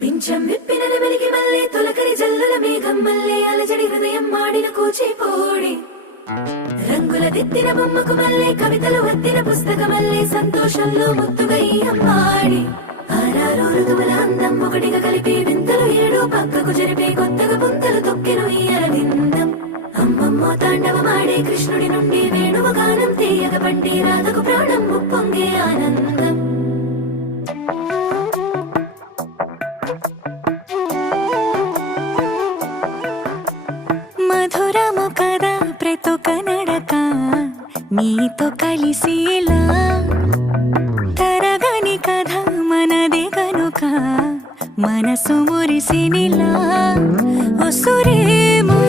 పింఛం విప్పిన నెమలికి మల్లె తొలకరి జల్లుల మేఘం మల్లె అలజడి హృదయం మాడిన కూచిపోడి రంగుల దిద్దిన బొమ్మకు మల్లె కవితలు వద్దిన పుస్తక మల్లె సంతోషంలో ముద్దుగా ఈ అమ్మాడి ఆరారు ఋతువుల అందం ఒకటిగా కలిపి వింతలు ఏడు పక్కకు జరిపే కొత్తగా పుంతలు తొక్కెను ఈ అరవిందం అమ్మమ్మో తాండవమాడే కృష్ణుడి నుండి వేణువ గానం తీయగ పండి రాధకు ప్రాణం ముప్పొంగే ఆనందం మధురము కదా ప్రతొక నడక నీతో కలిసేలా తరగని కథ మనదే కనుక మనసు మురిసినిలా ఉసురేమో